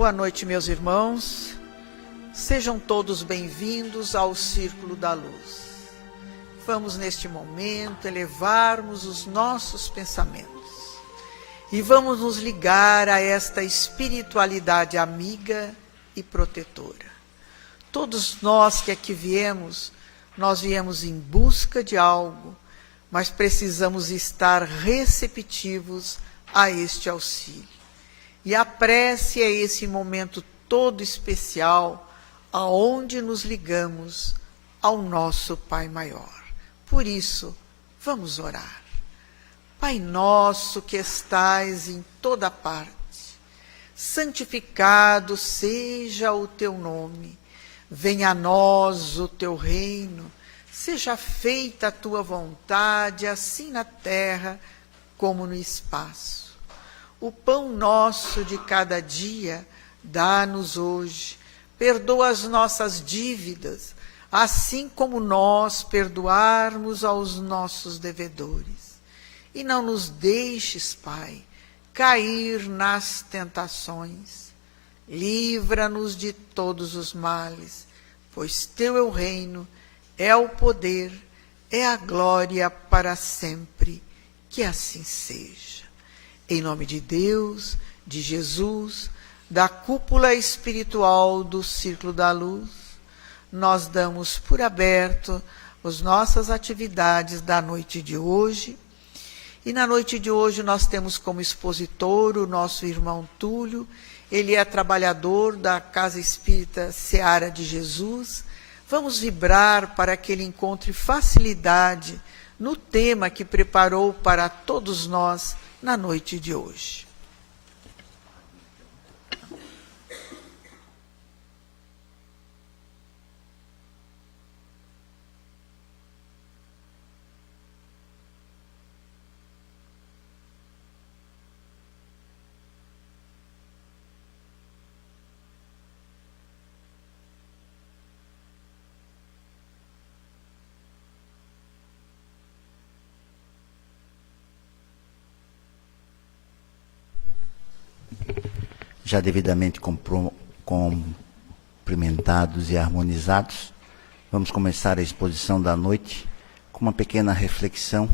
Boa noite, meus irmãos. Sejam todos bem-vindos ao Círculo da Luz. Vamos, neste momento, elevarmos os nossos pensamentos e vamos nos ligar a esta espiritualidade amiga e protetora. Todos nós que aqui viemos, nós viemos em busca de algo, mas precisamos estar receptivos a este auxílio. E a prece é esse momento todo especial, aonde nos ligamos ao nosso Pai Maior. Por isso, vamos orar. Pai nosso que estais em toda parte, santificado seja o teu nome. Venha a nós o teu reino, seja feita a tua vontade, assim na terra como no espaço. O pão nosso de cada dia, dá-nos hoje. Perdoa as nossas dívidas, assim como nós perdoarmos aos nossos devedores. E não nos deixes, Pai, cair nas tentações. Livra-nos de todos os males, pois teu é o reino, é o poder, é a glória para sempre. Que assim seja. Em nome de Deus, de Jesus, da cúpula espiritual do Círculo da Luz, nós damos por aberto as nossas atividades da noite de hoje. E na noite de hoje nós temos como expositor o nosso irmão Túlio. Ele é trabalhador da Casa Espírita Seara de Jesus. Vamos vibrar para que ele encontre facilidade no tema que preparou para todos nós na noite de hoje. Já devidamente cumprimentados e harmonizados, vamos começar a exposição da noite com uma pequena reflexão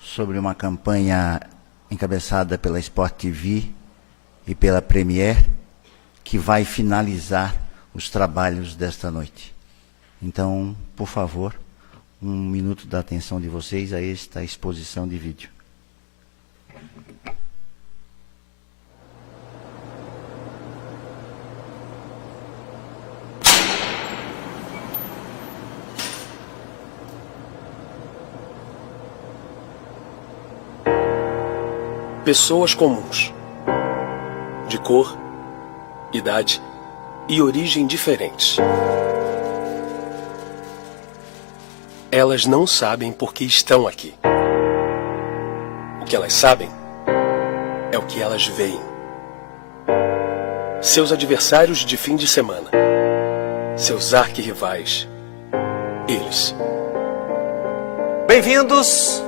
sobre uma campanha encabeçada pela Sport TV e pela Premier, que vai finalizar os trabalhos desta noite. Então, por favor, 1 minuto da atenção de vocês a esta exposição de vídeo. Pessoas comuns, de cor, idade e origem diferentes. Elas não sabem por que estão aqui. O que elas sabem é o que elas veem. Seus adversários de fim de semana, seus arquirrivais, eles. Bem-vindos,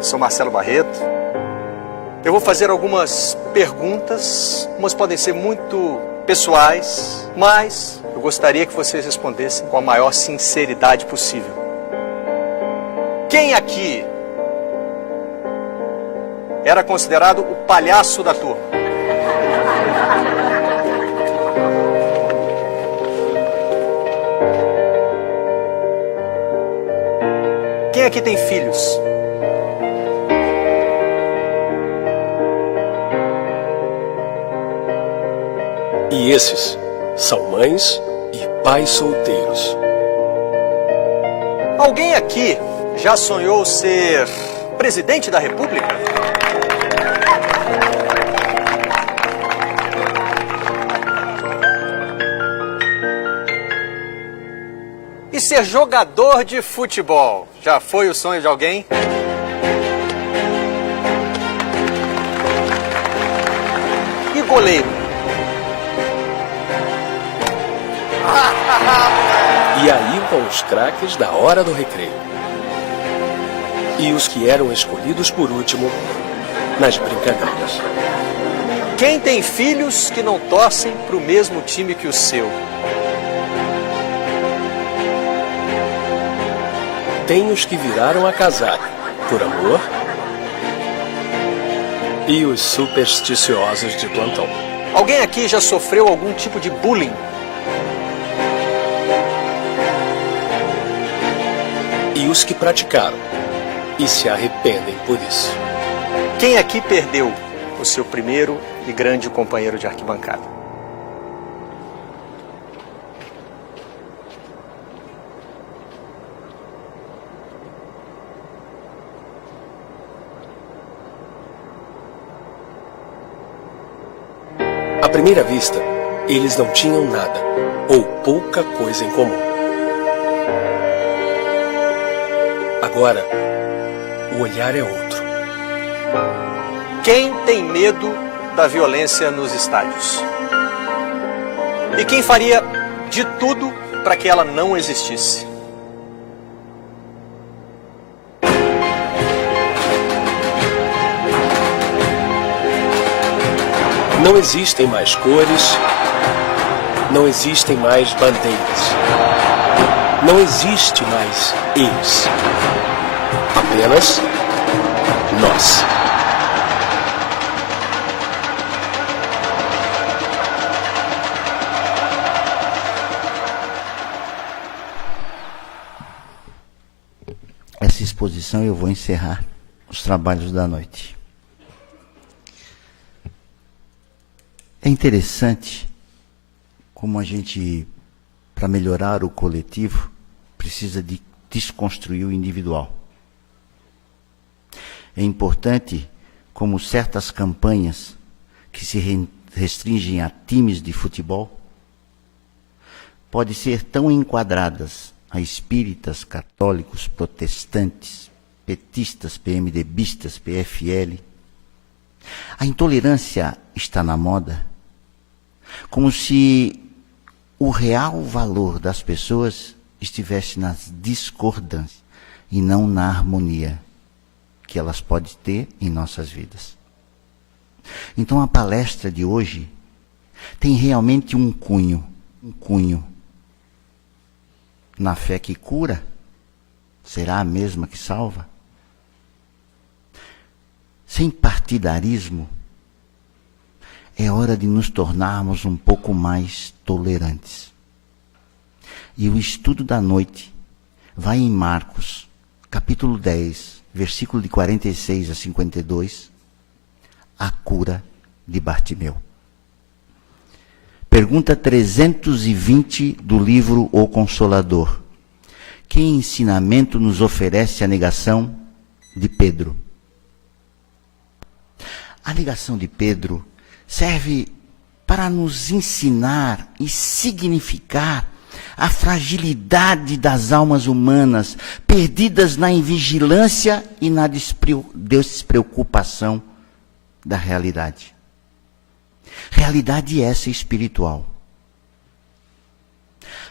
sou Marcelo Barreto. Eu vou fazer algumas perguntas, umas podem ser muito pessoais, mas eu gostaria que vocês respondessem com a maior sinceridade possível. Quem aqui era considerado o palhaço da turma? Quem aqui tem filhos? E esses são mães e pais solteiros. Alguém aqui já sonhou ser presidente da República? E ser jogador de futebol? Já foi o sonho de alguém? E goleiro? E aí vão os craques da hora do recreio. E os que eram escolhidos por último nas brincadeiras. Quem tem filhos que não torcem para o mesmo time que o seu? Tem os que viraram a casaca por amor e os supersticiosos de plantão. Alguém aqui já sofreu algum tipo de bullying? E os que praticaram e se arrependem por isso. Quem aqui perdeu o seu primeiro e grande companheiro de arquibancada? À primeira vista, eles não tinham nada ou pouca coisa em comum. Agora, o olhar é outro. Quem tem medo da violência nos estádios? E quem faria de tudo para que ela não existisse? Não existem mais cores, não existem mais bandeiras, não existe mais eles, apenas nós. Essa exposição eu vou encerrar os trabalhos da noite. É interessante como a gente, para melhorar o coletivo, precisa de desconstruir o individual. É importante como certas campanhas que se restringem a times de futebol podem ser tão enquadradas a espíritas, católicos, protestantes, petistas, PMDBistas, PFL. A intolerância está na moda, como se o real valor das pessoas estivesse nas discordâncias e não na harmonia que elas podem ter em nossas vidas. Então a palestra de hoje tem realmente um cunho na fé que cura. Será a mesma que salva? Sem partidarismo, é hora de nos tornarmos um pouco mais tolerantes. E o estudo da noite vai em Marcos, capítulo 10, versículo de 46 a 52, a cura de Bartimeu. Pergunta 320 do livro O Consolador. Que ensinamento nos oferece a negação de Pedro? A negação de Pedro serve para nos ensinar e significar a fragilidade das almas humanas, perdidas na invigilância e na despreocupação da realidade. Realidade essa espiritual.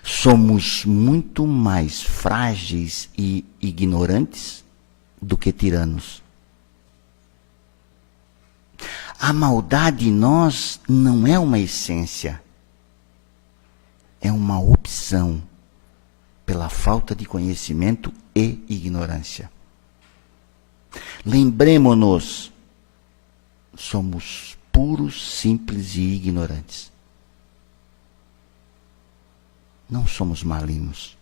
Somos muito mais frágeis e ignorantes do que tiranos. A maldade em nós não é uma essência, é uma opção pela falta de conhecimento e ignorância. Lembremo-nos, somos puros, simples e ignorantes. Não somos malignos.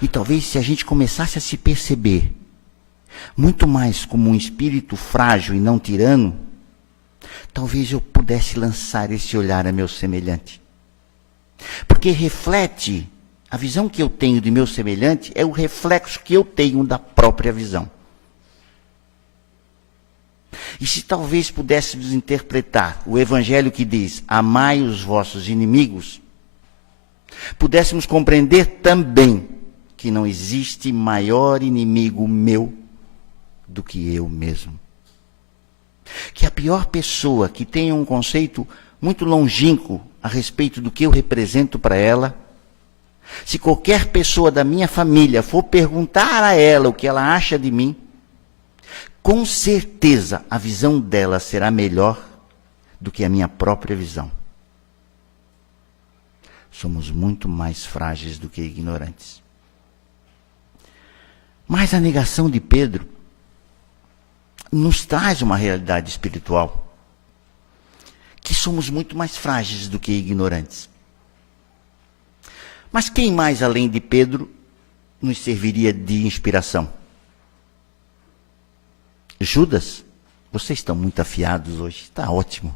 E talvez se a gente começasse a se perceber muito mais como um espírito frágil e não tirano, talvez eu pudesse lançar esse olhar a meu semelhante. Porque reflete, a visão que eu tenho de meu semelhante é o reflexo que eu tenho da própria visão. E se talvez pudéssemos interpretar o evangelho que diz, amai os vossos inimigos, pudéssemos compreender também que não existe maior inimigo meu do que eu mesmo. Que a pior pessoa que tenha um conceito muito longínquo a respeito do que eu represento para ela, se qualquer pessoa da minha família for perguntar a ela o que ela acha de mim, com certeza a visão dela será melhor do que a minha própria visão. Somos muito mais frágeis do que ignorantes. Mas a negação de Pedro nos traz uma realidade espiritual, que somos muito mais frágeis do que ignorantes. Mas quem mais, além de Pedro, nos serviria de inspiração? Judas? Vocês estão muito afiados hoje, está ótimo.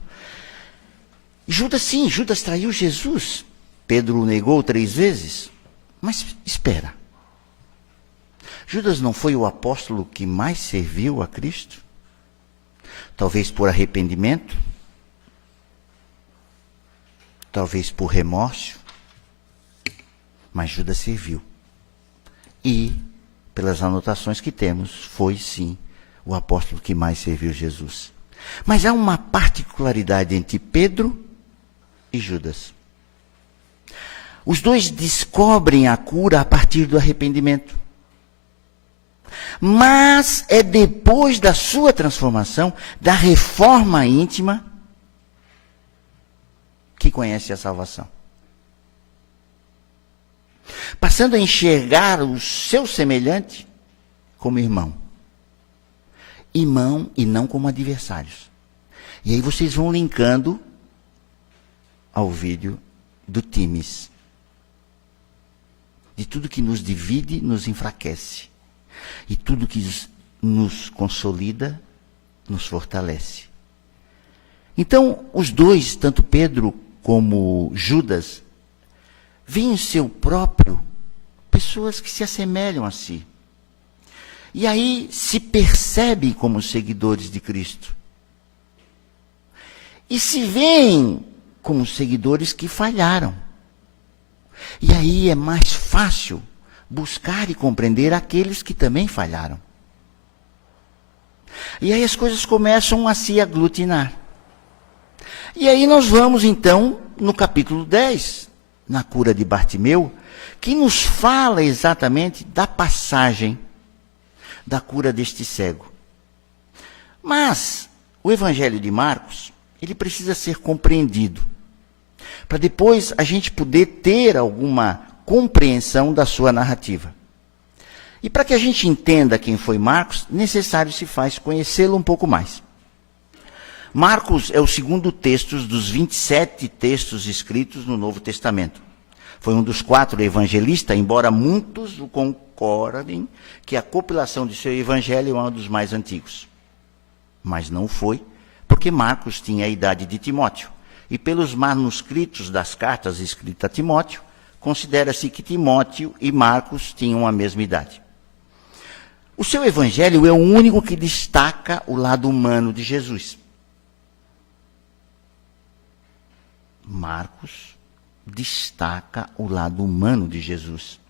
Judas, sim, Judas traiu Jesus. Pedro o negou 3 vezes. Mas espera. Judas não foi o apóstolo que mais serviu a Cristo? Talvez por arrependimento? Talvez por remorso? Mas Judas serviu. E, pelas anotações que temos, foi sim o apóstolo que mais serviu Jesus. Mas há uma particularidade entre Pedro e Judas. Os dois descobrem a cura a partir do arrependimento. Mas é depois da sua transformação, da reforma íntima, que conhece a salvação. Passando a enxergar o seu semelhante como irmão. Irmão e não como adversários. E aí vocês vão linkando ao vídeo do Times. De tudo que nos divide, nos enfraquece. E tudo que nos consolida, nos fortalece. Então, os dois, tanto Pedro como Judas, veem em seu próprio pessoas que se assemelham a si. E aí se percebem como seguidores de Cristo. E se veem como seguidores que falharam. E aí é mais fácil buscar e compreender aqueles que também falharam. E aí as coisas começam a se aglutinar. E aí nós vamos então no capítulo 10, na cura de Bartimeu, que nos fala exatamente da passagem da cura deste cego. Mas o Evangelho de Marcos, ele precisa ser compreendido, para depois a gente poder ter alguma compreensão da sua narrativa. E para que a gente entenda quem foi Marcos, necessário se faz conhecê-lo um pouco mais. Marcos é o segundo texto dos 27 textos escritos no Novo Testamento. Foi um dos 4 evangelistas, embora muitos o concordem que a compilação de seu evangelho é um dos mais antigos. Mas não foi, porque Marcos tinha a idade de Timóteo. E pelos manuscritos das cartas escritas a Timóteo, considera-se que Timóteo e Marcos tinham a mesma idade. O seu evangelho é o único que destaca o lado humano de Jesus. Marcos destaca o lado humano de Jesus.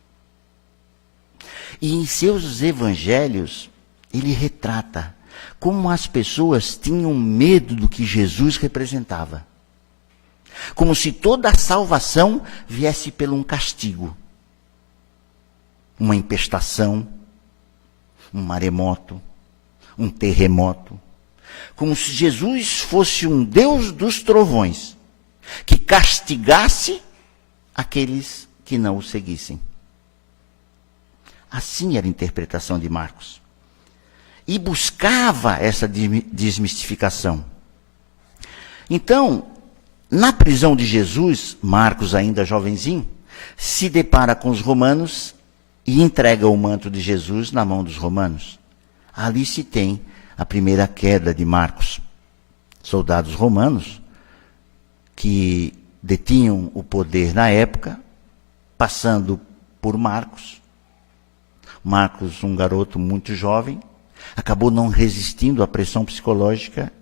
E em seus evangelhos, ele retrata como as pessoas tinham medo do que Jesus representava. Como se toda a salvação viesse pelo um castigo. Uma infestação, um maremoto, um terremoto. Como se Jesus fosse um Deus dos trovões, que castigasse aqueles que não o seguissem. Assim era a interpretação de Marcos. E buscava essa desmistificação. Então, na prisão de Jesus, Marcos, ainda jovenzinho, se depara com os romanos e entrega o manto de Jesus na mão dos romanos. Ali se tem a primeira queda de Marcos. Soldados romanos que detinham o poder na época, passando por Marcos. Marcos, um garoto muito jovem, acabou não resistindo à pressão psicológica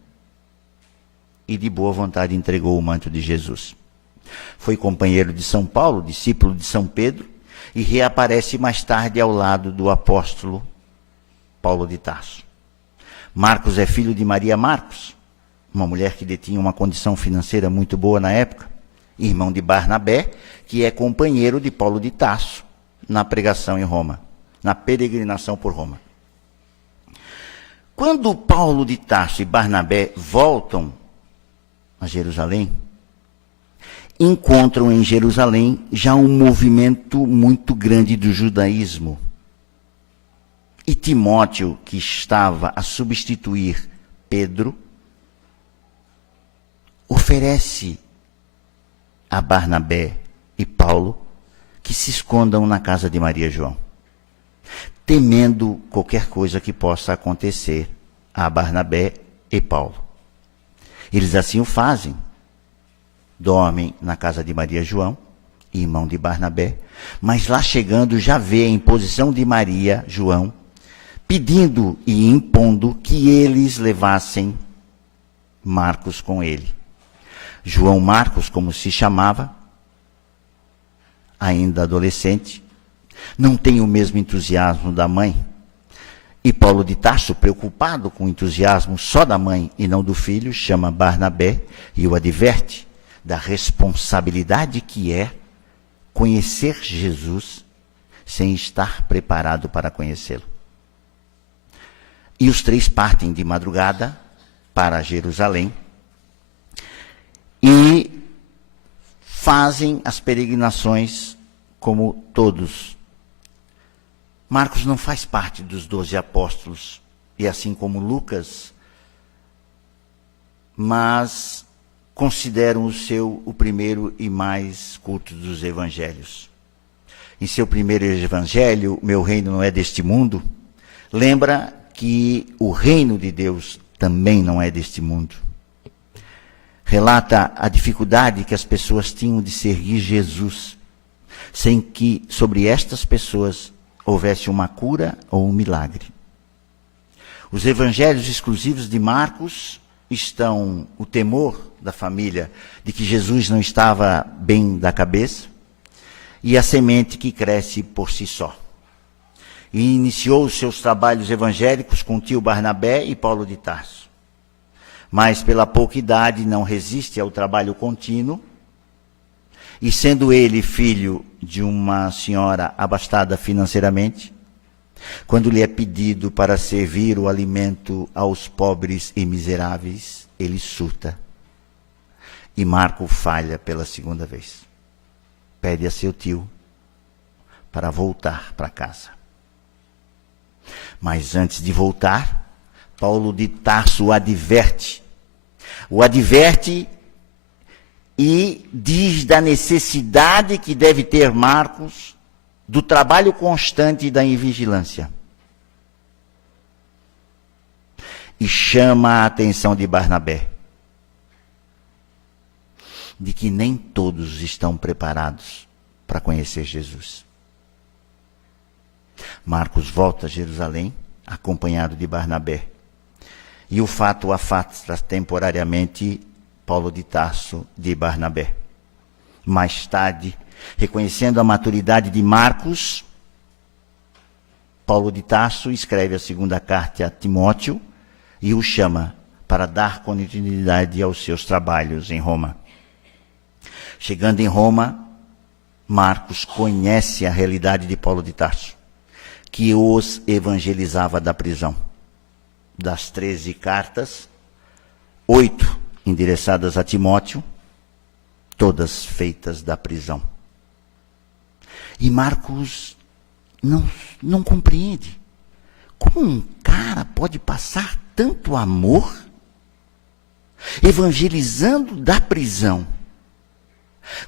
e de boa vontade entregou o manto de Jesus. Foi companheiro de São Paulo, discípulo de São Pedro, e reaparece mais tarde ao lado do apóstolo Paulo de Tarso. Marcos é filho de Maria Marcos, uma mulher que detinha uma condição financeira muito boa na época, irmão de Barnabé, que é companheiro de Paulo de Tarso na pregação em Roma, na peregrinação por Roma. Quando Paulo de Tarso e Barnabé voltam a Jerusalém, encontram em Jerusalém já um movimento muito grande do judaísmo. E Timóteo, que estava a substituir Pedro, oferece a Barnabé e Paulo que se escondam na casa de Maria João, temendo qualquer coisa que possa acontecer a Barnabé e Paulo. Eles assim o fazem. Dormem na casa de Maria João, irmão de Barnabé, mas lá chegando já vê a imposição de Maria João, pedindo e impondo que eles levassem Marcos com ele. João Marcos, como se chamava, ainda adolescente, não tem o mesmo entusiasmo da mãe. E Paulo de Tarso, preocupado com o entusiasmo só da mãe e não do filho, chama Barnabé e o adverte da responsabilidade que é conhecer Jesus sem estar preparado para conhecê-lo. E os três partem de madrugada para Jerusalém e fazem as peregrinações como todos. Marcos não faz parte dos 12 apóstolos, e assim como Lucas, mas consideram o primeiro e mais culto dos evangelhos. Em seu primeiro evangelho, Meu reino não é deste mundo, lembra que o reino de Deus também não é deste mundo. Relata a dificuldade que as pessoas tinham de seguir Jesus, sem que sobre estas pessoas houvesse uma cura ou um milagre. Os evangelhos exclusivos de Marcos estão o temor da família de que Jesus não estava bem da cabeça e a semente que cresce por si só. E iniciou os seus trabalhos evangélicos com o tio Barnabé e Paulo de Tarso. Mas pela pouca idade não resiste ao trabalho contínuo, e sendo ele filho de uma senhora abastada financeiramente, quando lhe é pedido para servir o alimento aos pobres e miseráveis, ele surta. E Marco falha pela segunda vez. Pede a seu tio para voltar para casa. Mas antes de voltar, Paulo de Tarso o adverte e diz da necessidade que deve ter Marcos do trabalho constante e da vigilância. E chama a atenção de Barnabé, de que nem todos estão preparados para conhecer Jesus. Marcos volta a Jerusalém, acompanhado de Barnabé. E o fato afasta temporariamente Paulo de Tarso de Barnabé. Mais tarde, reconhecendo a maturidade de Marcos, Paulo de Tarso escreve a segunda carta a Timóteo e o chama para dar continuidade aos seus trabalhos em Roma. Chegando em Roma, Marcos conhece a realidade de Paulo de Tarso, que os evangelizava da prisão. Das 13 cartas, 8 endereçadas a Timóteo, todas feitas da prisão. E Marcos não compreende como um cara pode passar tanto amor evangelizando da prisão,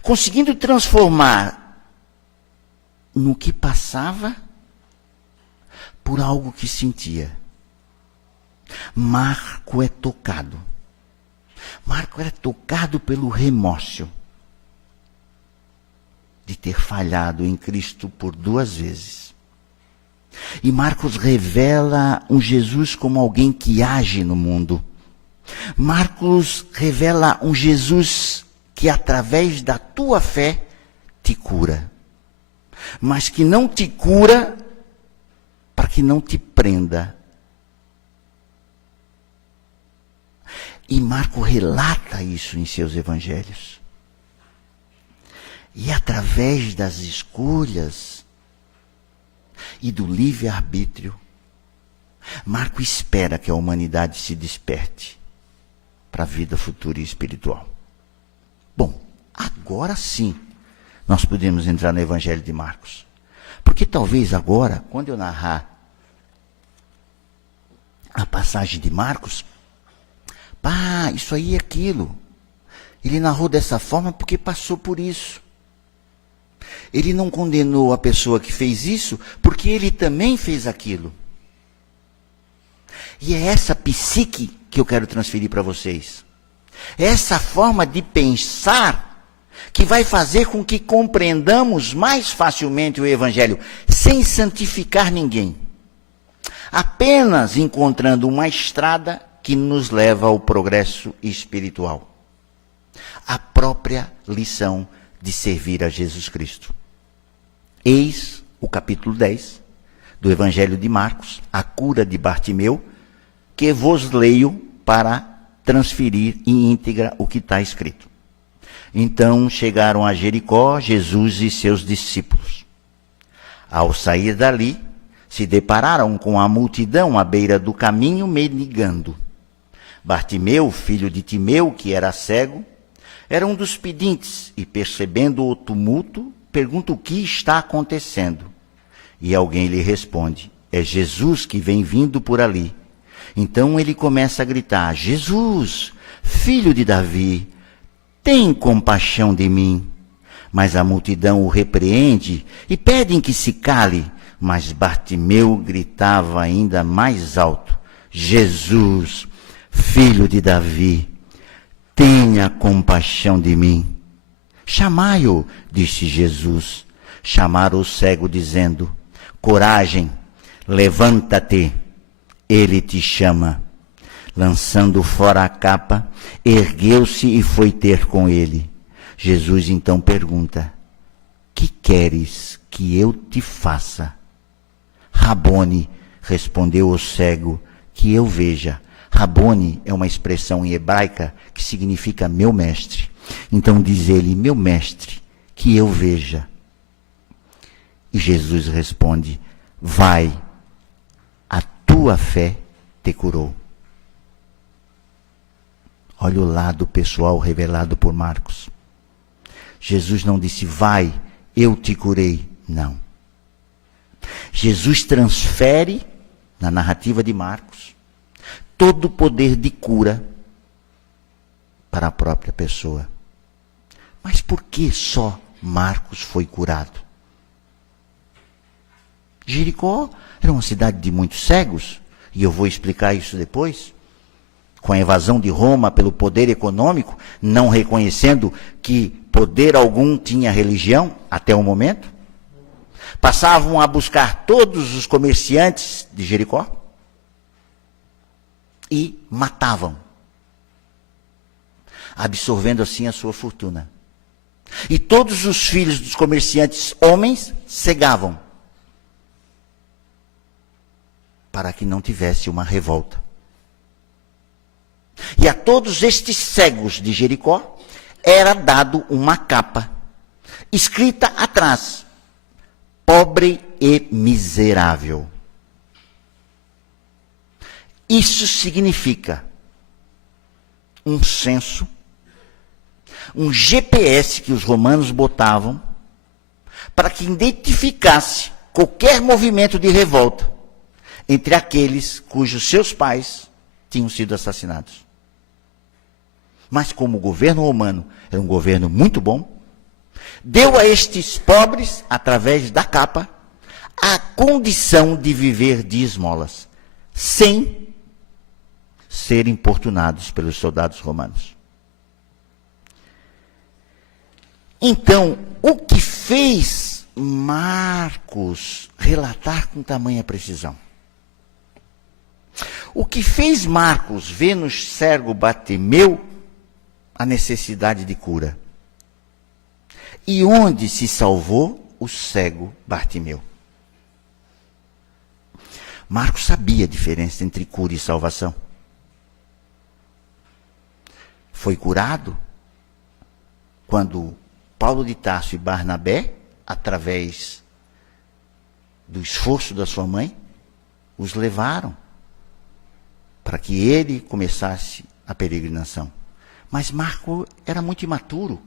conseguindo transformar no que passava por algo que sentia. Marco é tocado. Marco era tocado pelo remorso de ter falhado em Cristo por 2 vezes. E Marcos revela um Jesus como alguém que age no mundo. Marcos revela um Jesus que através da tua fé te cura, mas que não te cura para que não te prenda. E Marco relata isso em seus evangelhos. E através das escolhas e do livre-arbítrio, Marco espera que a humanidade se desperte. para a vida futura e espiritual. Bom, agora sim nós podemos entrar no Evangelho de Marcos. Porque talvez agora, quando eu narrar a passagem de Marcos, isso aí é aquilo. Ele narrou dessa forma porque passou por isso. Ele não condenou a pessoa que fez isso porque ele também fez aquilo. E é essa psique que eu quero transferir para vocês. É essa forma de pensar que vai fazer com que compreendamos mais facilmente o Evangelho, sem santificar ninguém. Apenas encontrando uma estrada que nos leva ao progresso espiritual. A própria lição de servir a Jesus Cristo. Eis o capítulo 10 do Evangelho de Marcos, a cura de Bartimeu, que vos leio para transferir em íntegra o que está escrito. Então chegaram a Jericó Jesus e seus discípulos. Ao sair dali, se depararam com a multidão à beira do caminho mendigando. Bartimeu, filho de Timeu, que era cego, era um dos pedintes e, percebendo o tumulto, pergunta o que está acontecendo. E alguém lhe responde, é Jesus que vem vindo por ali. Então ele começa a gritar, Jesus, filho de Davi, tem compaixão de mim. Mas a multidão o repreende e pedem que se cale. Mas Bartimeu gritava ainda mais alto, Jesus, filho de Davi, tenha compaixão de mim. Chamai-o, disse Jesus. Chamaram o cego, dizendo, coragem, levanta-te, ele te chama. Lançando fora a capa, ergueu-se e foi ter com ele. Jesus então pergunta, que queres que eu te faça? Rabone, respondeu o cego, que eu veja. Rabone é uma expressão em hebraica que significa meu mestre. Então diz ele, meu mestre, que eu veja. E Jesus responde, vai, a tua fé te curou. Olha o lado pessoal revelado por Marcos. Jesus não disse, vai, eu te curei. Não. Jesus transfere, na narrativa de Marcos, todo o poder de cura para a própria pessoa. Mas por que só Marcos foi curado? Jericó era uma cidade de muitos cegos, e eu vou explicar isso depois. Com a invasão de Roma pelo poder econômico, não reconhecendo que poder algum tinha religião até o momento, passavam a buscar todos os comerciantes de Jericó e matavam, absorvendo assim a sua fortuna. E todos os filhos dos comerciantes homens cegavam, para que não tivesse uma revolta. E a todos estes cegos de Jericó era dado uma capa, escrita atrás, pobre e miserável. Isso significa um censo, um GPS que os romanos botavam para que identificasse qualquer movimento de revolta entre aqueles cujos seus pais tinham sido assassinados. Mas como o governo romano era um governo muito bom, deu a estes pobres, através da capa, a condição de viver de esmolas, sem ser importunados pelos soldados romanos. Então, o que fez Marcos relatar com tamanha precisão? O que fez Marcos ver no cego Bartimeu a necessidade de cura? E onde se salvou o cego Bartimeu? Marcos sabia a diferença entre cura e salvação. Foi curado quando Paulo de Tarso e Barnabé, através do esforço da sua mãe, os levaram para que ele começasse a a peregrinação. Mas Marco era muito imaturo.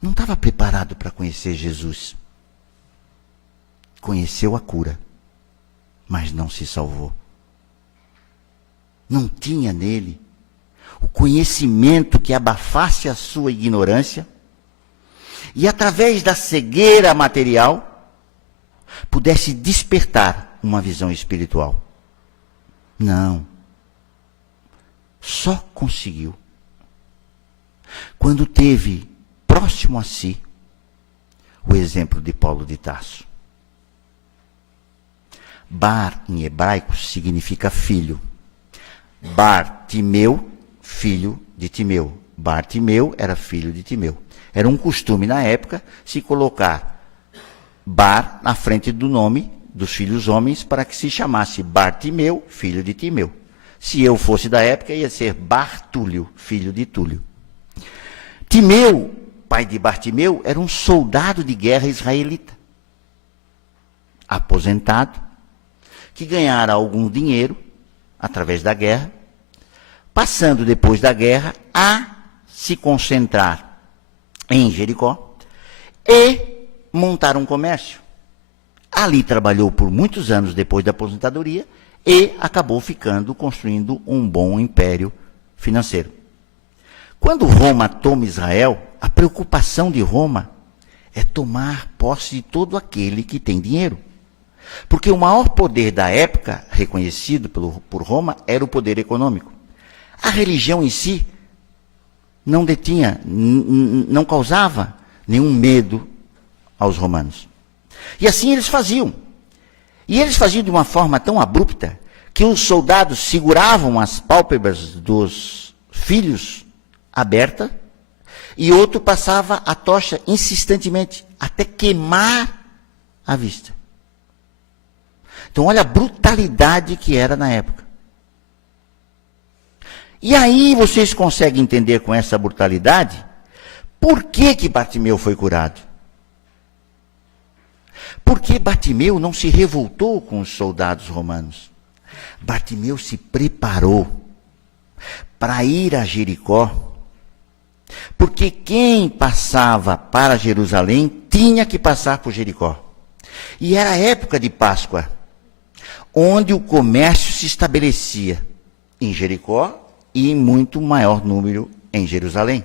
Não estava preparado para conhecer Jesus. Conheceu a cura, mas não se salvou. Não tinha nele o conhecimento que abafasse a sua ignorância e, através da cegueira material, pudesse despertar uma visão espiritual. Não. Só conseguiu quando teve próximo a si o exemplo de Paulo de Tarso. Bar, em hebraico, significa filho. Bartimeu, filho de Timeu. Bartimeu era filho de Timeu. Era um costume na época se colocar Bar na frente do nome dos filhos homens para que se chamasse Bartimeu, filho de Timeu. Se eu fosse da época, ia ser Bartúlio, filho de Túlio. Timeu, pai de Bartimeu, era um soldado de guerra israelita, aposentado, que ganhara algum dinheiro através da guerra, passando depois da guerra a se concentrar em Jericó e montar um comércio. Ali trabalhou por muitos anos depois da aposentadoria e acabou construindo um bom império financeiro. Quando Roma toma Israel, a preocupação de Roma é tomar posse de todo aquele que tem dinheiro. Porque o maior poder da época, reconhecido por Roma, era o poder econômico. A religião em si não detinha, não causava nenhum medo aos romanos. E assim eles faziam. E eles faziam de uma forma tão abrupta que os soldados seguravam as pálpebras dos filhos abertas e outro passava a tocha insistentemente até queimar a vista. Então olha a brutalidade que era na época. E aí vocês conseguem entender com essa brutalidade por que Bartimeu foi curado. Porque Bartimeu não se revoltou com os soldados romanos. Bartimeu se preparou para ir a Jericó, porque quem passava para Jerusalém tinha que passar por Jericó. E era a época de Páscoa, onde o comércio se estabelecia em Jericó e em muito maior número em Jerusalém.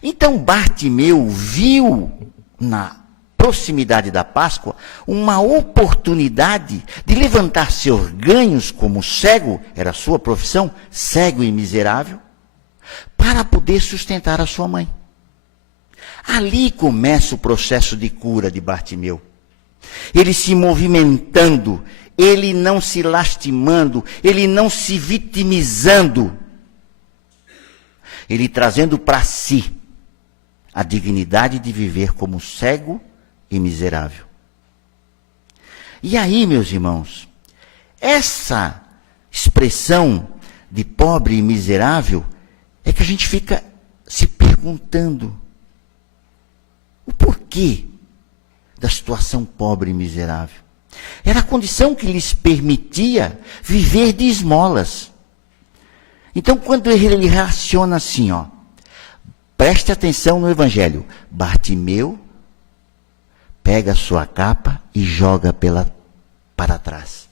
Então Bartimeu viu na proximidade da Páscoa uma oportunidade de levantar seus ganhos como cego, era a sua profissão, cego e miserável, para poder sustentar a sua mãe. Ali começa o processo de cura de Bartimeu. Ele se movimentando, ele não se lastimando, ele não se vitimizando, ele trazendo para si a dignidade de viver como cego e miserável. E aí, meus irmãos, essa expressão de pobre e miserável é que a gente fica se perguntando o porquê da situação pobre e miserável. Era a condição que lhes permitia viver de esmolas. Então, quando ele reaciona assim, preste atenção no Evangelho. Bartimeu pega a sua capa e joga para trás.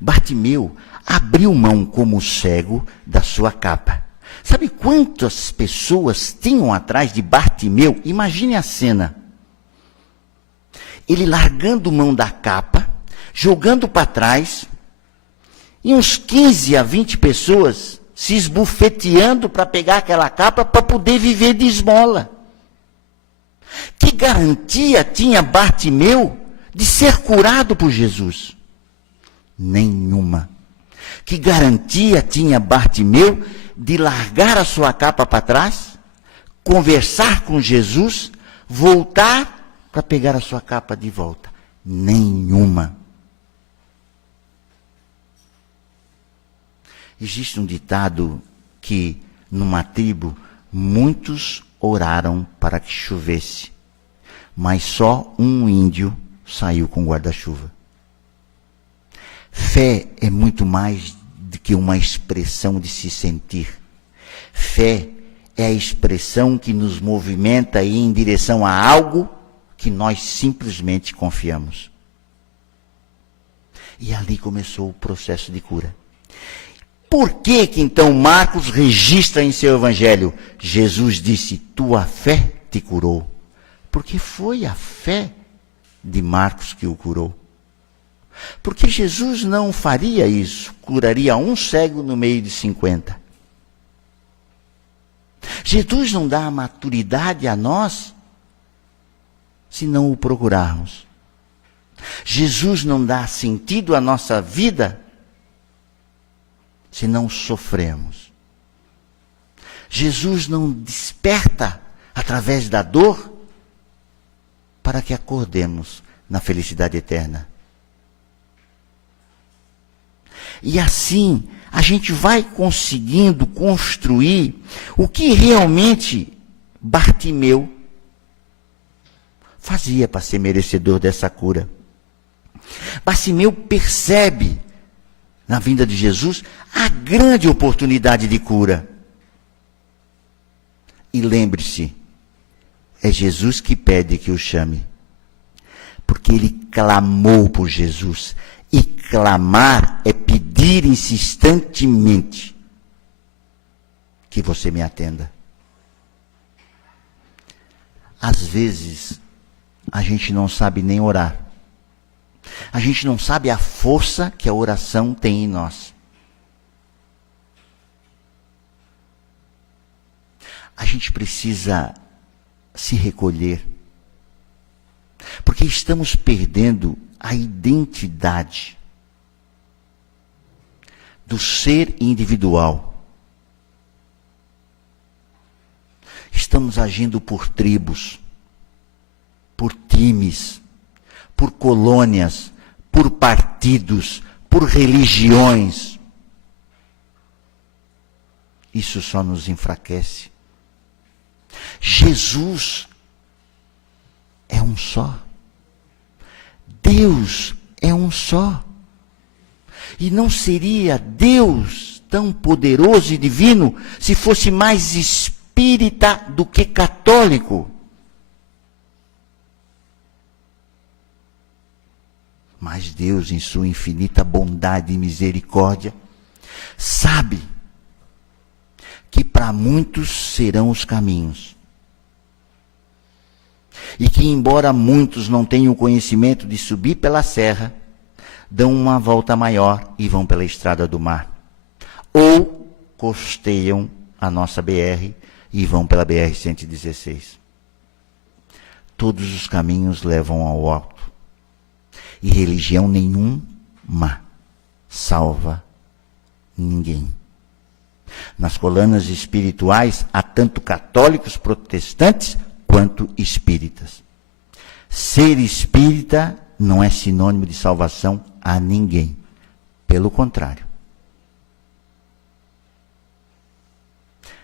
Bartimeu abriu mão como cego da sua capa. Sabe quantas pessoas tinham atrás de Bartimeu? Imagine a cena. Ele largando mão da capa, jogando para trás, e uns 15 a 20 pessoas se esbufeteando para pegar aquela capa para poder viver de esmola. Que garantia tinha Bartimeu de ser curado por Jesus? Nenhuma. Que garantia tinha Bartimeu de largar a sua capa para trás, conversar com Jesus, voltar para pegar a sua capa de volta? Nenhuma. Existe um ditado que, numa tribo, muitos oraram para que chovesse, mas só um índio saiu com guarda-chuva. Fé é muito mais que uma expressão de se sentir. Fé é a expressão que nos movimenta a ir em direção a algo que nós simplesmente confiamos. E ali começou o processo de cura. Por que então Marcos registra em seu evangelho? Jesus disse, tua fé te curou. Porque foi a fé de Marcos que o curou. Porque Jesus não faria isso, curaria um cego no meio de 50. Jesus não dá a maturidade a nós se não o procurarmos. Jesus não dá sentido à nossa vida se não sofremos. Jesus não desperta através da dor para que acordemos na felicidade eterna. E assim, a gente vai conseguindo construir o que realmente Bartimeu fazia para ser merecedor dessa cura. Bartimeu percebe na vinda de Jesus a grande oportunidade de cura. E lembre-se, é Jesus que pede que o chame. Porque ele clamou por Jesus. E clamar é pedir insistentemente que você me atenda. Às vezes, a gente não sabe nem orar. A gente não sabe a força que a oração tem em nós. A gente precisa se recolher. Porque estamos perdendo a identidade do ser individual. Estamos agindo por tribos, por times, por colônias, por partidos, por religiões. Isso só nos enfraquece. Jesus é um só. Deus é um só. E não seria Deus tão poderoso e divino se fosse mais espírita do que católico. Mas Deus, em sua infinita bondade e misericórdia, sabe que para muitos serão os caminhos. E que, embora muitos não tenham o conhecimento de subir pela serra, dão uma volta maior e vão pela estrada do mar. Ou costeiam a nossa BR e vão pela BR-116. Todos os caminhos levam ao alto. E religião nenhuma salva ninguém. Nas colunas espirituais há tanto católicos protestantes quanto espíritas. Ser espírita não é sinônimo de salvação a ninguém. Pelo contrário.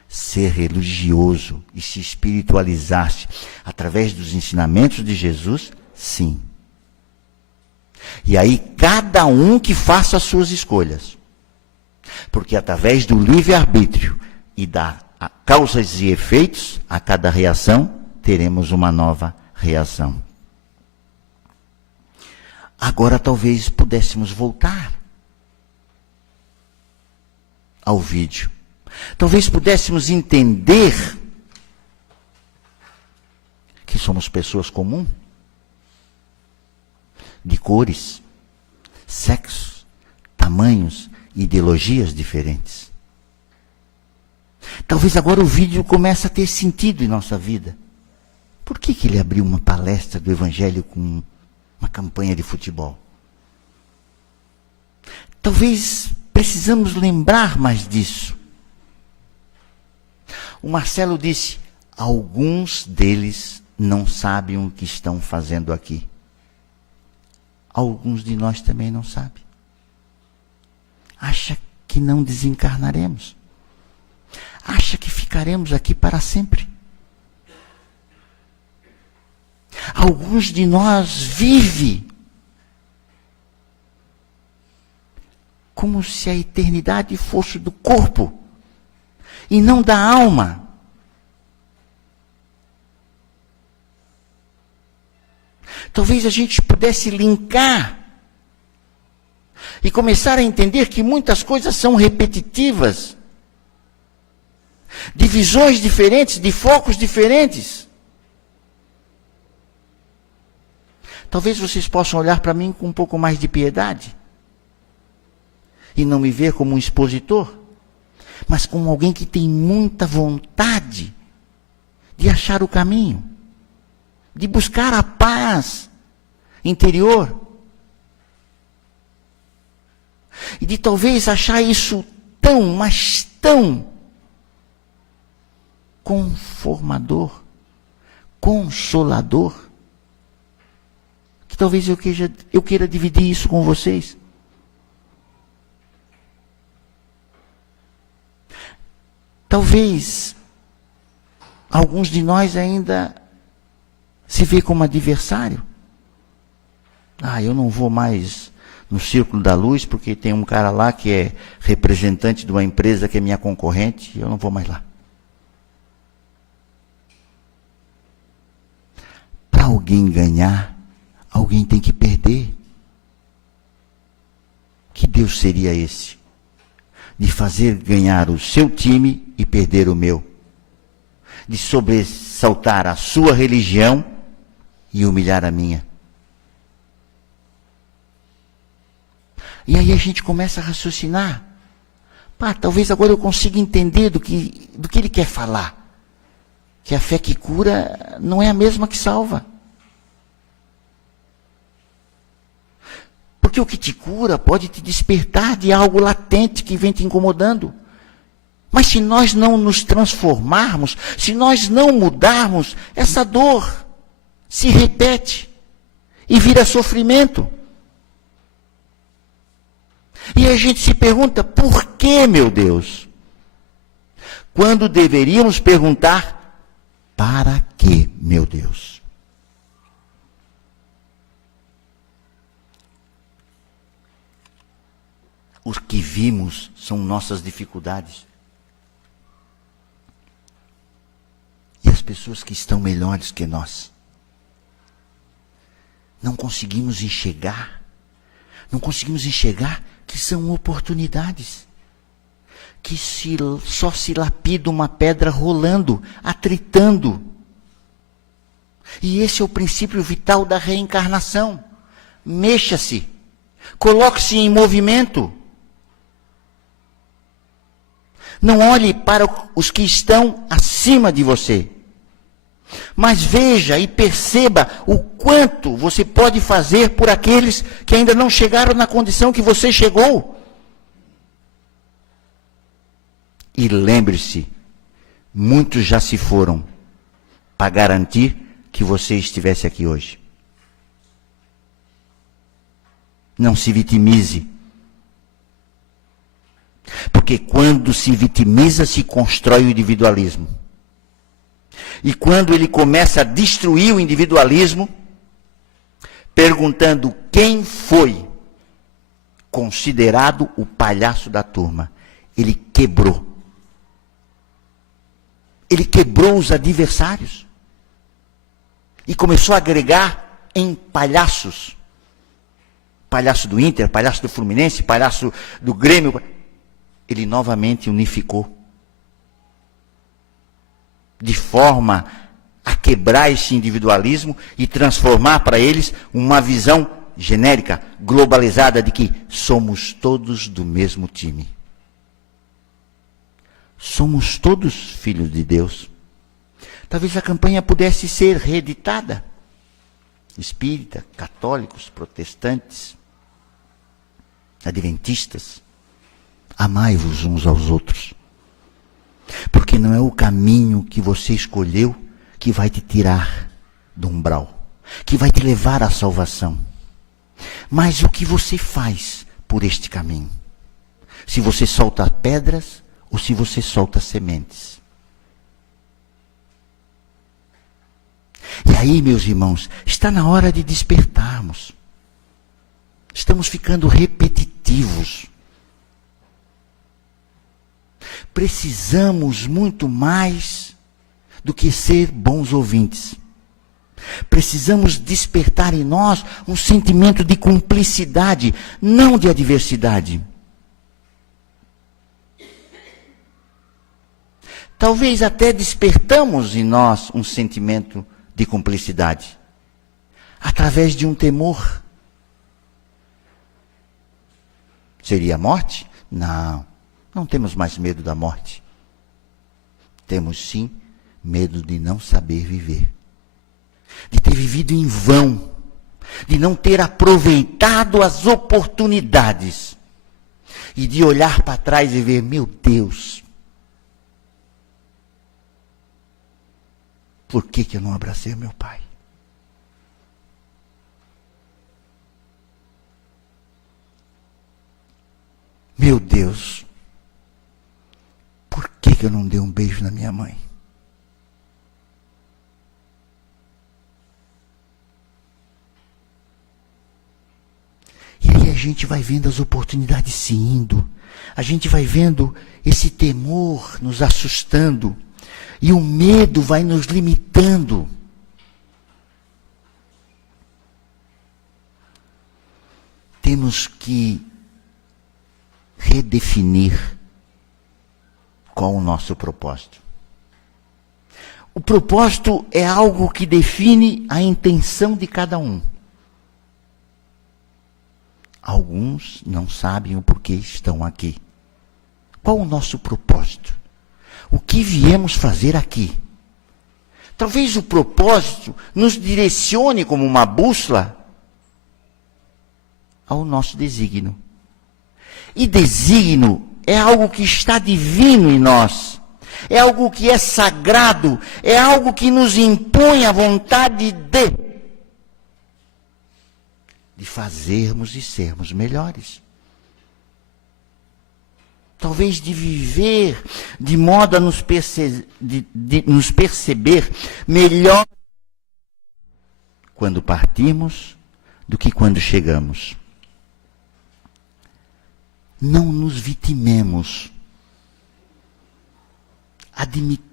Ser religioso e se espiritualizar-se através dos ensinamentos de Jesus, sim. E aí cada um que faça as suas escolhas. Porque através do livre-arbítrio e da causas e efeitos, a cada reação, teremos uma nova reação. Agora talvez pudéssemos voltar ao vídeo. Talvez pudéssemos entender que somos pessoas comuns, de cores, sexos, tamanhos, ideologias diferentes. Talvez agora o vídeo comece a ter sentido em nossa vida. Por que ele abriu uma palestra do Evangelho com uma campanha de futebol? Talvez precisamos lembrar mais disso. O Marcelo disse, alguns deles não sabem o que estão fazendo aqui. Alguns de nós também não sabem. Acha que não desencarnaremos. Acha que ficaremos aqui para sempre. Alguns de nós vivem como se a eternidade fosse do corpo e não da alma. Talvez a gente pudesse linkar e começar a entender que muitas coisas são repetitivas, de visões diferentes, de focos diferentes. Talvez vocês possam olhar para mim com um pouco mais de piedade e não me ver como um expositor, mas como alguém que tem muita vontade de achar o caminho, de buscar a paz interior e de talvez achar isso tão, mas tão conformador, consolador, que talvez eu queira dividir isso com vocês. Talvez alguns de nós ainda se vê como adversário. Eu não vou mais no Círculo da Luz porque tem um cara lá que é representante de uma empresa que é minha concorrente, eu não vou mais lá. Para alguém ganhar, alguém tem que perder. Que Deus seria esse? De fazer ganhar o seu time e perder o meu. De sobressaltar a sua religião e humilhar a minha. E aí a gente começa a raciocinar. Talvez agora eu consiga entender do que ele quer falar. Que a fé que cura não é a mesma que salva. Porque o que te cura pode te despertar de algo latente que vem te incomodando. Mas se nós não nos transformarmos, se nós não mudarmos, essa dor se repete e vira sofrimento. E a gente se pergunta, por que, meu Deus? Quando deveríamos perguntar, para que, meu Deus? Os que vimos são nossas dificuldades. E as pessoas que estão melhores que nós. Não conseguimos enxergar que são oportunidades. Que só se lapida uma pedra rolando, atritando. E esse é o princípio vital da reencarnação. Mexa-se, coloque-se em movimento. Não olhe para os que estão acima de você. Mas veja e perceba o quanto você pode fazer por aqueles que ainda não chegaram na condição que você chegou. E lembre-se, muitos já se foram para garantir que você estivesse aqui hoje. Não se vitimize. Porque quando se vitimiza, se constrói o individualismo. E quando ele começa a destruir o individualismo, perguntando quem foi considerado o palhaço da turma, ele quebrou. Ele quebrou os adversários. E começou a agregar em palhaços. Palhaço do Inter, palhaço do Fluminense, palhaço do Grêmio. Ele novamente unificou. De forma a quebrar esse individualismo e transformar para eles uma visão genérica, globalizada de que somos todos do mesmo time. Somos todos filhos de Deus. Talvez a campanha pudesse ser reeditada. Espírita, católicos, protestantes, adventistas. Amai-vos uns aos outros. Porque não é o caminho que você escolheu que vai te tirar do umbral, que vai te levar à salvação. Mas o que você faz por este caminho? Se você solta pedras ou se você solta sementes. E aí, meus irmãos, está na hora de despertarmos. Estamos ficando repetitivos. precisamos muito mais do que ser bons ouvintes. Precisamos despertar em nós um sentimento de cumplicidade, não de adversidade. Talvez até despertamos em nós um sentimento de cumplicidade, através de um temor. Seria a morte? Não, não temos mais medo da morte. Temos sim medo de não saber viver, de ter vivido em vão, de não ter aproveitado as oportunidades e de olhar para trás e ver, meu Deus, por que eu não abracei o meu pai? Meu Deus, por que eu não dei um beijo na minha mãe? E aí a gente vai vendo as oportunidades se indo, a gente vai vendo esse temor nos assustando, e o medo vai nos limitando. Temos que redefinir qual o nosso propósito. O propósito é algo que define a intenção de cada um. Alguns não sabem o porquê estão aqui. Qual o nosso propósito? O que viemos fazer aqui? Talvez o propósito nos direcione como uma bússola ao nosso desígnio. E desígnio é algo que está divino em nós. É algo que é sagrado. É algo que nos impõe a vontade de fazermos e sermos melhores. Talvez de viver de modo a nos perceber melhor quando partimos do que quando chegamos. Não nos vitimemos. Admitimos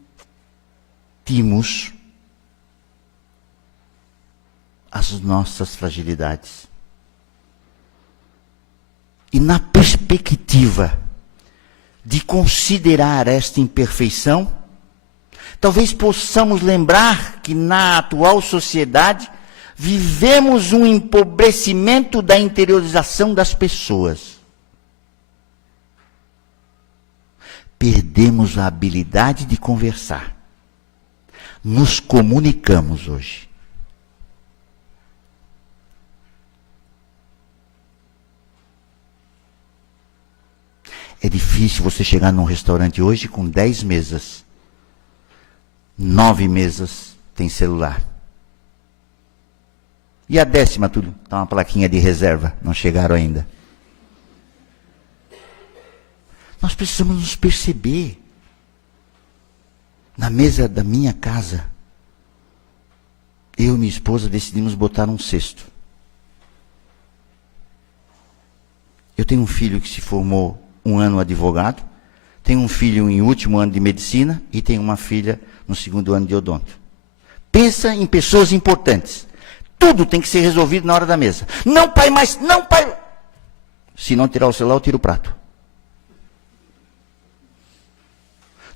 as nossas fragilidades. E na perspectiva de considerar esta imperfeição, talvez possamos lembrar que na atual sociedade vivemos um empobrecimento da interiorização das pessoas. Perdemos a habilidade de conversar. Nos comunicamos hoje. É difícil você chegar num restaurante hoje com 10 mesas. 9 mesas tem celular. E a 10ª, Túlio? Está uma plaquinha de reserva. Não chegaram ainda. Nós precisamos nos perceber. Na mesa da minha casa, eu e minha esposa decidimos botar um cesto. Eu tenho um filho que se formou um ano advogado, tenho um filho em último ano de medicina e tenho uma filha no 2º ano de odonto. Pensa em pessoas importantes. Tudo tem que ser resolvido na hora da mesa. Não, pai, mas não, pai. Se não tirar o celular, eu tiro o prato.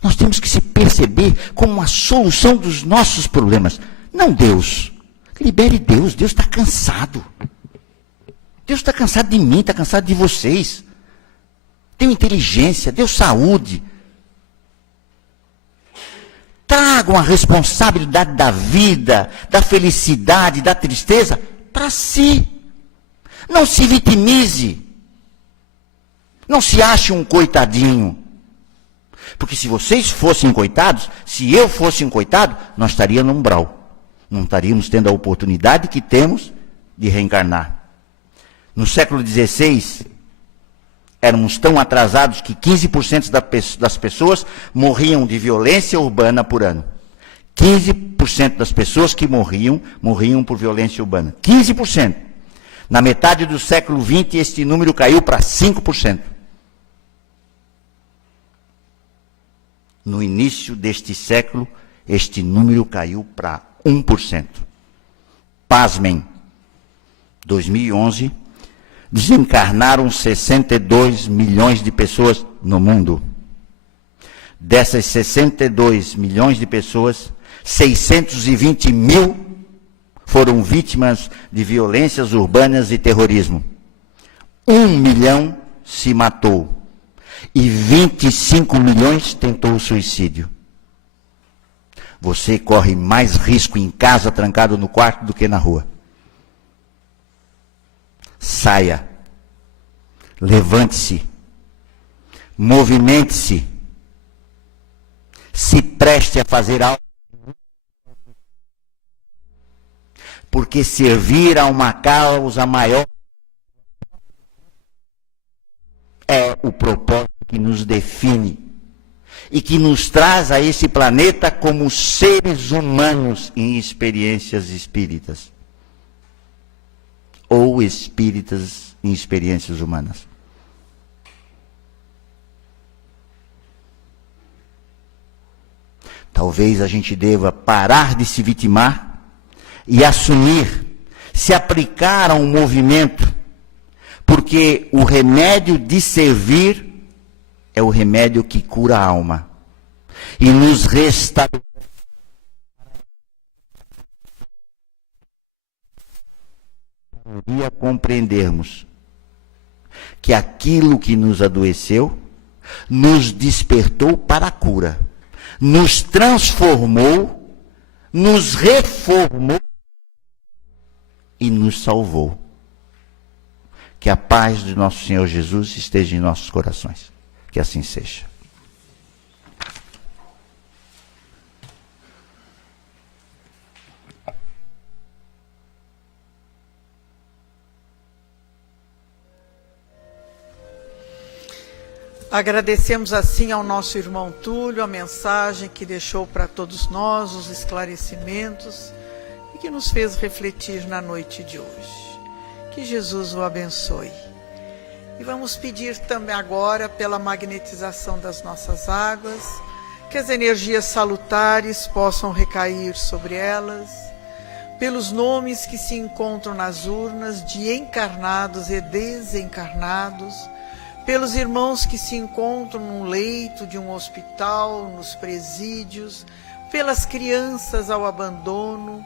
Nós temos que se perceber como uma solução dos nossos problemas. Não Deus. Libere Deus. Deus está cansado. Deus está cansado de mim, está cansado de vocês. Deu inteligência, deu saúde. Tragam a responsabilidade da vida, da felicidade, da tristeza para si. Não se vitimize. Não se ache um coitadinho. Porque se vocês fossem coitados, se eu fosse um coitado, nós estaríamos no umbral. Não estaríamos tendo a oportunidade que temos de reencarnar. No século XVI, éramos tão atrasados que 15% das pessoas morriam de violência urbana por ano. 15% das pessoas que morriam por violência urbana. 15%. Na metade do século XX, este número caiu para 5%. No início deste século, este número caiu para 1%. Pasmem, 2011, desencarnaram 62 milhões de pessoas no mundo. Dessas 62 milhões de pessoas, 620 mil foram vítimas de violências urbanas e terrorismo. 1 milhão se matou e 25 milhões tentou suicídio. Você corre mais risco em casa, trancado no quarto, do que na rua. Saia. Levante-se. Movimente-se. Se preste a fazer algo. Porque servir a uma causa maior é o propósito que nos define e que nos traz a esse planeta como seres humanos em experiências espíritas. Ou espíritas em experiências humanas. Talvez a gente deva parar de se vitimar e assumir, se aplicar a um movimento, porque o remédio de servir é o remédio que cura a alma e nos restabelece. Para compreendermos que aquilo que nos adoeceu nos despertou para a cura, nos transformou, nos reformou e nos salvou. Que a paz de nosso Senhor Jesus esteja em nossos corações. Que assim seja. Agradecemos assim ao nosso irmão Túlio a mensagem que deixou para todos nós, os esclarecimentos e que nos fez refletir na noite de hoje. Que Jesus o abençoe. E vamos pedir também agora pela magnetização das nossas águas, que as energias salutares possam recair sobre elas, pelos nomes que se encontram nas urnas de encarnados e desencarnados, pelos irmãos que se encontram num leito de um hospital, nos presídios, pelas crianças ao abandono,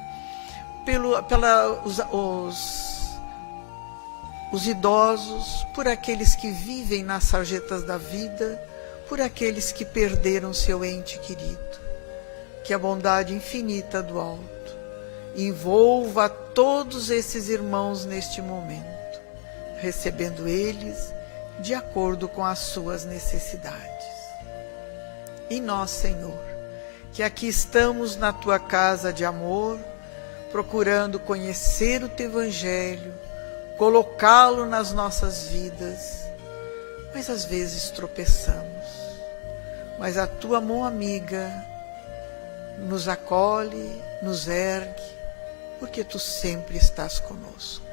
os idosos, por aqueles que vivem nas sarjetas da vida, por aqueles que perderam seu ente querido. Que a bondade infinita do alto envolva a todos esses irmãos neste momento, recebendo eles de acordo com as suas necessidades. E nós, Senhor, que aqui estamos na Tua casa de amor, procurando conhecer o Teu Evangelho, colocá-lo nas nossas vidas, mas às vezes tropeçamos. Mas a Tua mão amiga nos acolhe, nos ergue, porque Tu sempre estás conosco.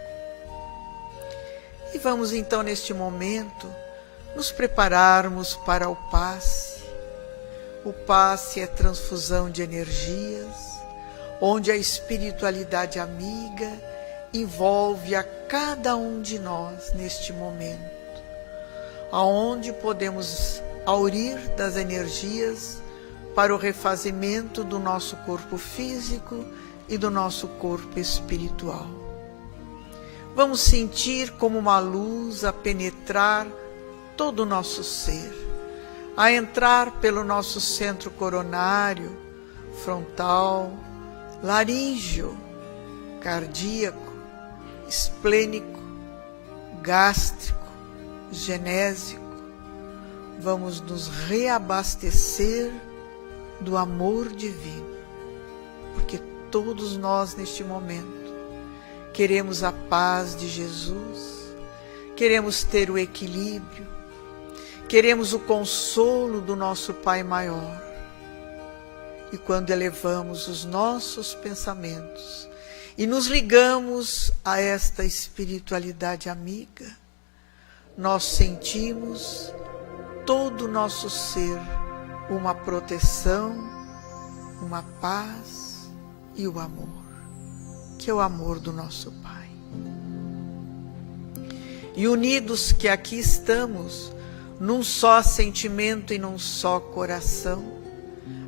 E vamos então, neste momento, nos prepararmos para o passe. O passe é transfusão de energias, onde a espiritualidade amiga envolve a cada um de nós neste momento, aonde podemos aurir das energias para o refazimento do nosso corpo físico e do nosso corpo espiritual. Vamos sentir como uma luz a penetrar todo o nosso ser, a entrar pelo nosso centro coronário, frontal, laríngeo, cardíaco, esplênico, gástrico, genésico. Vamos nos reabastecer do amor divino, porque todos nós neste momento queremos a paz de Jesus, queremos ter o equilíbrio, queremos o consolo do nosso Pai maior. E quando elevamos os nossos pensamentos e nos ligamos a esta espiritualidade amiga, nós sentimos todo o nosso ser uma proteção, uma paz e o amor, que é o amor do nosso Pai. E unidos que aqui estamos, num só sentimento e num só coração,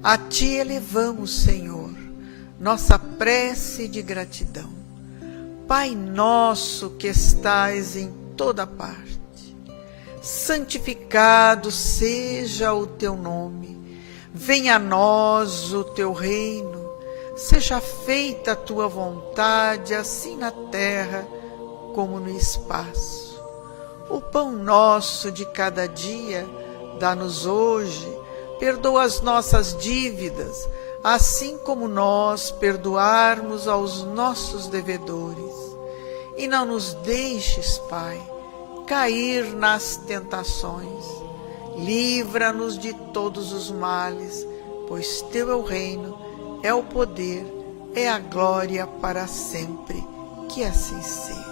a Ti elevamos, Senhor, nossa prece de gratidão. Pai nosso que estais em toda parte, santificado seja o Teu nome, venha a nós o Teu reino, seja feita a Tua vontade, assim na terra como no espaço. O pão nosso de cada dia, dá-nos hoje, perdoa as nossas dívidas, assim como nós perdoarmos aos nossos devedores. E não nos deixes, Pai, cair nas tentações. Livra-nos de todos os males, pois Teu é o reino, é o poder, é a glória para sempre. Que assim seja.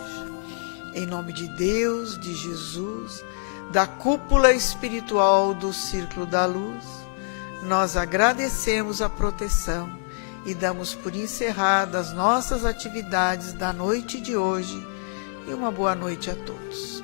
Em nome de Deus, de Jesus, da cúpula espiritual do Círculo da Luz, nós agradecemos a proteção e damos por encerradas nossas atividades da noite de hoje e uma boa noite a todos.